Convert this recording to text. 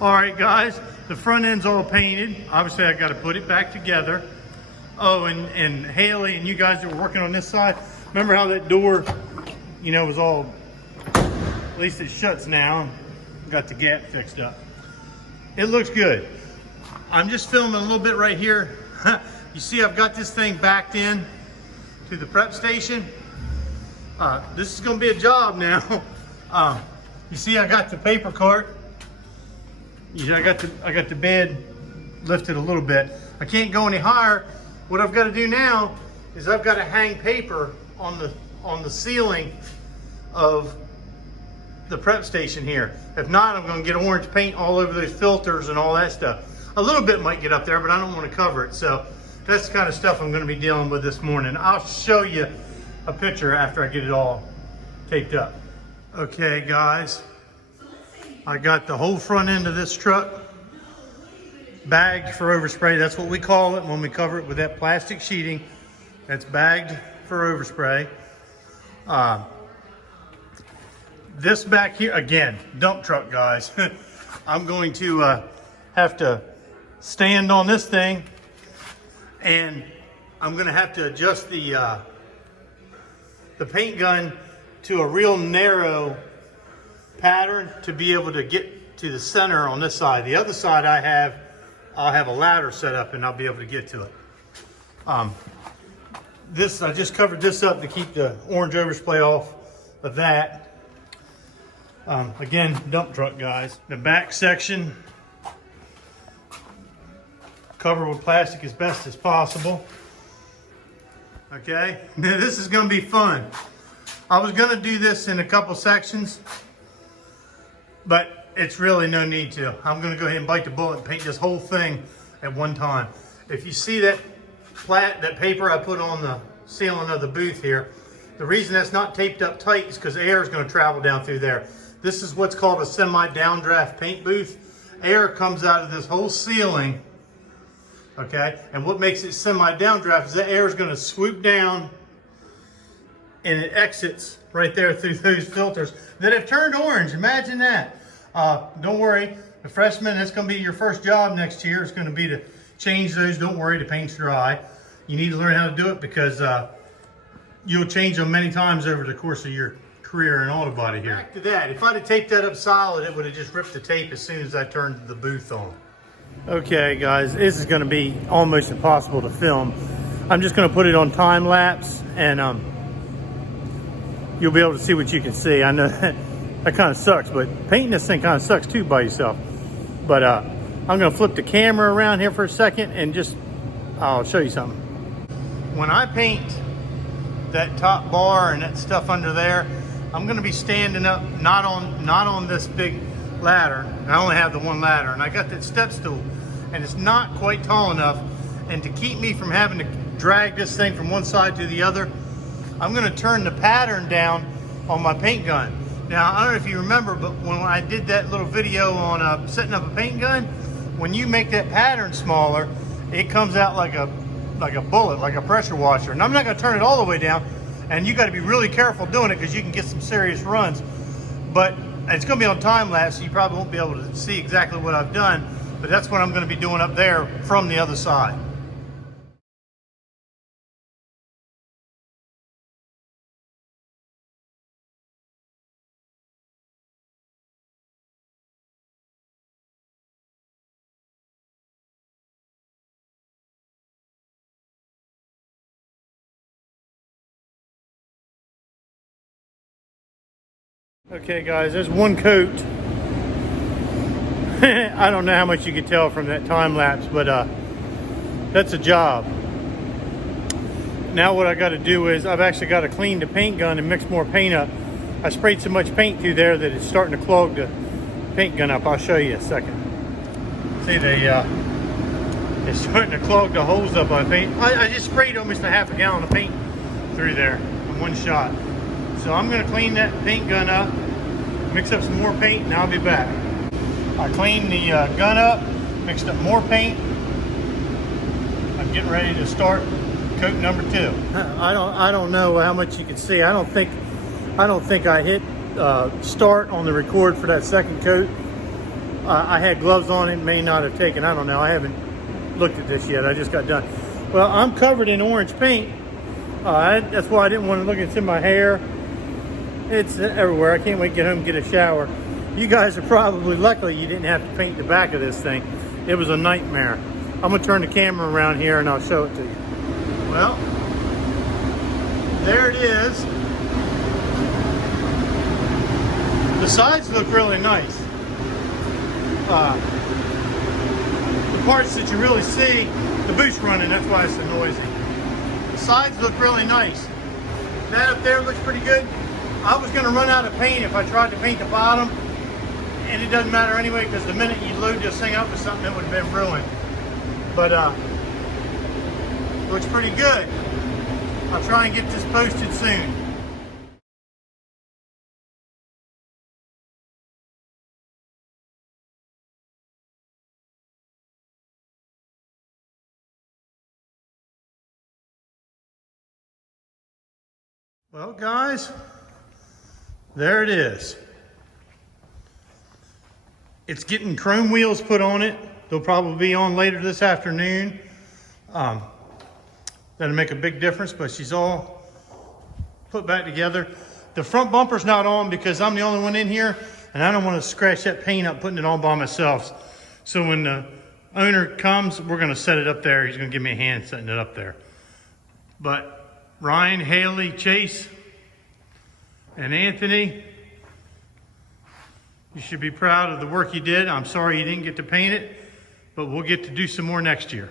All right, guys, the front end's all painted. Obviously, I got to put it back together. Oh, and Haley and you guys that were working on this side, remember how that door, you know, was all, at least it shuts now. Got the gap fixed up. It looks good. I'm just filming a little bit right here. You see, I've got this thing backed in to the prep station. This is going to be a job now. You see, I got the paper cart. I got the bed lifted a little bit. I can't go any higher. What I've got to do now is I've got to hang paper on the ceiling of the prep station here. If not, I'm going to get orange paint all over those filters and all that stuff. A little bit might get up there, but I don't want to cover it. So that's the kind of stuff I'm going to be dealing with this morning. I'll show you a picture after I get it all taped up. Okay, guys. I got the whole front end of this truck bagged for overspray. That's what we call it when we cover it with that plastic sheeting. That's bagged for overspray. This back here, again, dump truck, guys. I'm going to have to stand on this thing, and I'm going to have to adjust the paint gun to a real narrow pattern to be able to get to the center on this side. The other side I'll have a ladder set up and I'll be able to get to it. I just covered this up to keep the orange overspray off of that. Again, dump truck, guys. The back section covered with plastic as best as possible. Okay, now this is going to be fun. I was going to do this in a couple sections, but it's really no need to. I'm going to go ahead and bite the bullet and paint this whole thing at one time. If you see that paper I put on the ceiling of the booth here, the reason that's not taped up tight is because air is going to travel down through there. This is what's called a semi-downdraft paint booth. Air comes out of this whole ceiling, okay? And what makes it semi-downdraft is that air is going to swoop down and it exits right there through those filters that have turned orange. Imagine that. Don't worry, the freshman, that's going to be your first job next year. It's going to be to change those. Don't worry, the paint's dry. You need to learn how to do it because you'll change them many times over the course of your career in auto body here. Back to that, if I'd have taped that up solid, it would have just ripped the tape as soon as I turned the booth on. Okay, guys, this is going to be almost impossible to film. I'm just going to put it on time lapse, and you'll be able to see what you can see. I know that kind of sucks, but painting this thing kind of sucks too by yourself. But I'm going to flip the camera around here for a second and I'll show you something. When I paint that top bar and that stuff under there, I'm going to be standing up, not on this big ladder. I only have the one ladder, and I got that step stool, and it's not quite tall enough. And to keep me from having to drag this thing from one side to the other, I'm going to turn the pattern down on my paint gun. Now, I don't know if you remember, but when I did that little video on setting up a paint gun, when you make that pattern smaller, it comes out like a bullet, like a pressure washer. And I'm not going to turn it all the way down, and you got to be really careful doing it because you can get some serious runs. But it's going to be on time lapse, so you probably won't be able to see exactly what I've done, but that's what I'm going to be doing up there from the other side. Okay, guys, there's one coat. I don't know how much you can tell from that time lapse, but that's a job. Now what I got to do is I've actually got to clean the paint gun and mix more paint up. I sprayed so much paint through there that it's starting to clog the paint gun up. I'll show you a second. See, it's starting to clog the holes up on paint. I just sprayed almost a half a gallon of paint through there in one shot. So I'm going to clean that paint gun up, mix up some more paint, and I'll be back. I cleaned the gun up, mixed up more paint. I'm getting ready to start coat number 2. I don't know how much you can see. I don't think I hit start on the record for that second coat. I had gloves on, it may not have taken, I don't know. I haven't looked at this yet, I just got done. Well, I'm covered in orange paint. That's why I didn't want to look into my hair. It's everywhere. I can't wait to get home and get a shower. You guys are probably lucky you didn't have to paint the back of this thing. It was a nightmare. I'm gonna turn the camera around here and I'll show it to you. Well, there it is. The sides look really nice. The parts that you really see, the boot's running, that's why it's so noisy. The sides look really nice. That up there looks pretty good. I was gonna run out of paint if I tried to paint the bottom, and it doesn't matter anyway, because the minute you load this thing up with something, it would have been ruined. But looks pretty good. I'll try and get this posted soon. Well, guys, there it is. It's getting chrome wheels put on it. They'll probably be on later this afternoon. That'll make a big difference, but she's all put back together. The front bumper's not on because I'm the only one in here, and I don't want to scratch that paint up putting it on by myself. So when the owner comes, we're going to set it up there. He's going to give me a hand setting it up there. But Ryan, Haley, Chase, and Anthony, you should be proud of the work you did. I'm sorry you didn't get to paint it, but we'll get to do some more next year.